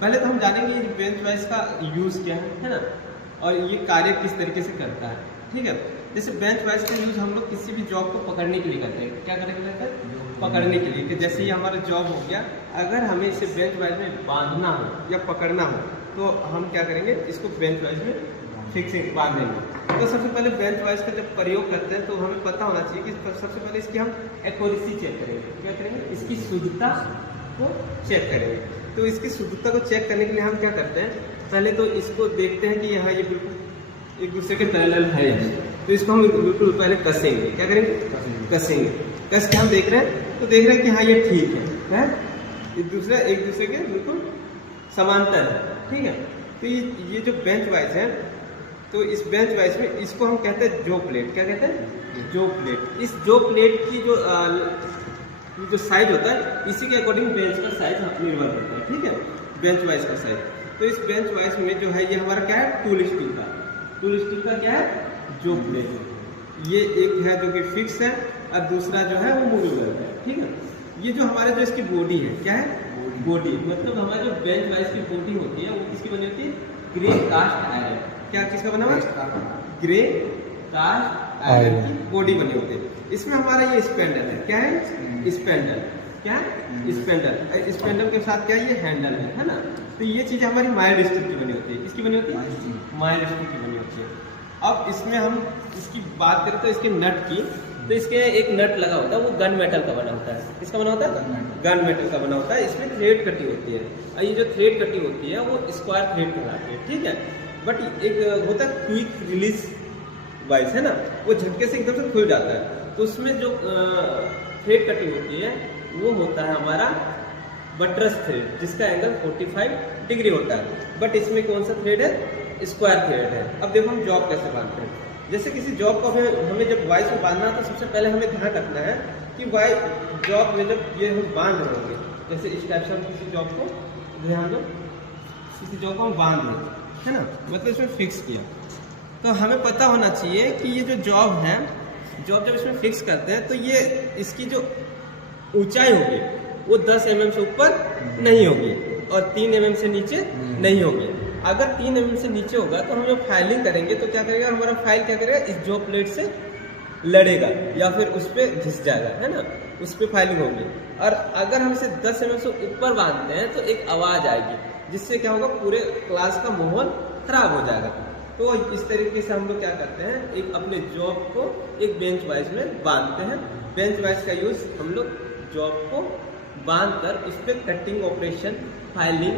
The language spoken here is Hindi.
पहले तो हम जानेंगे ये बेंच वाइज का यूज़ क्या है ना, और ये कार्य किस तरीके से करता है। ठीक है, जैसे बेंच वाइज का यूज़ हम लोग किसी भी जॉब को पकड़ने के लिए करते हैं। क्या करने के लिए करते हैं? पकड़ने के लिए। कि जैसे ये हमारा जॉब हो गया, अगर हमें इसे बेंच वाइज में बांधना हो या पकड़ना हो तो हम क्या करेंगे, इसको बेंच वाइज में फिक्सिंग बांध देंगे। तो सबसे पहले बेंच वाइज का जब प्रयोग करते हैं तो हमें पता होना चाहिए कि सबसे पहले इसकी हम एक्यूरेसी चेक करेंगे। क्या करेंगे? इसकी शुद्धता को चेक करेंगे। तो इसकी शुद्धता को चेक करने के लिए हम क्या करते हैं, पहले तो इसको देखते हैं कि यहाँ ये बिल्कुल एक दूसरे के पैरेलल है, तो इसको हम बिल्कुल पहले कसेंगे। क्या करेंगे? कसेंगे। कस के हम देख रहे हैं, तो देख रहे हैं कि हाँ ये ठीक है, एक दूसरे के बिल्कुल समांतर है। ठीक है, तो ये जो बेंच वाइज है, तो इस बेंच वाइज में इसको हम कहते हैं जो प्लेट। क्या कहते हैं? जो प्लेट। इस जो प्लेट की जो साइज होता है, इसी के अकॉर्डिंग बेंच का साइज निर्भर करता है। ठीक है, बेंच वाइज का साइज। तो इस बेंच वाइज में जो है ये हमारा क्या है, टूल स्टील का। टूल स्टील का क्या है? जो प्लेट। ये एक है जो कि फिक्स है और दूसरा जो है वो मूवेबल है। ठीक है, ये जो हमारे जो इसकी बॉडी है, क्या है? बॉडी। मतलब हमारी जो बेंच वाइज की बॉडी होती है वो किसकी बनी होती है? Grey cast iron. क्या किसका बना हुआ है? ग्रे कास्ट आयरन की बॉडी बनी होती है। इसमें हमारा ये स्पेंडल है। क्या है? स्पेंडल। क्या है? स्पेंडल। स्पेंडल के साथ क्या ये हैंडल है ना। तो ये चीज हमारी माइल्ड स्टील की बनी होती है। इसकी बनी होती है? माइल्ड स्टील की बनी होती है। अब इसमें हम इसकी बात करें तो इसके नट की, तो इसके एक नट लगा होता है, वो गन मेटल का बना होता है। किसका बना होता है? गन मेटल का बना होता है। इसमें थ्रेड कटी होती है, और ये जो थ्रेड कटी होती है वो स्क्वायर थ्रेड कहलाती है। ठीक है, बट एक होता है क्विक रिलीज वाइज, है ना, वो झटके से एकदम से खुल जाता है। तो उसमें जो थ्रेड कटी होती है वो होता है हमारा बटरस थ्रेड, जिसका एंगल 45 डिग्री होता है। बट इसमें कौन सा थ्रेड है? स्क्वायर थ्रेड है। अब देखो हम जॉब कैसे बांधते हैं। जैसे किसी जॉब को हमें जब वाइज में बांधना है तो सबसे पहले हमें ध्यान रखना है कि जॉब में जब ये हम बांध रहे होंगे, जैसे इस टाइप से हम किसी जॉब को ध्यान दो, किसी जॉब को हम बांध रहे, है ना, मतलब इसमें फिक्स किया, तो हमें पता होना चाहिए कि ये जो जॉब है, जॉब जब इसमें फिक्स करते हैं तो ये इसकी जो ऊंचाई होगी वो 10 mm से ऊपर नहीं होगी और 3 mm से नीचे नहीं होगी। अगर 3 mm से नीचे होगा तो हम जब फाइलिंग करेंगे तो क्या करेगा, हमारा फाइल क्या करेगा, इस जो प्लेट से लड़ेगा या फिर उस पर घिस जाएगा, है ना, उस पर फाइलिंग होगी। और अगर हम इसे 10 mm से ऊपर बांधते हैं तो एक आवाज़ आएगी, जिससे क्या होगा, पूरे क्लास का माहौल खराब हो जाएगा। तो इस तरीके से हम लोग क्या करते हैं, एक अपने जॉब को एक बेंच वाइज में बांधते हैं। बेंच वाइज का यूज़ हम लोग जॉब को बांध कर उस पर कटिंग ऑपरेशन, फाइलिंग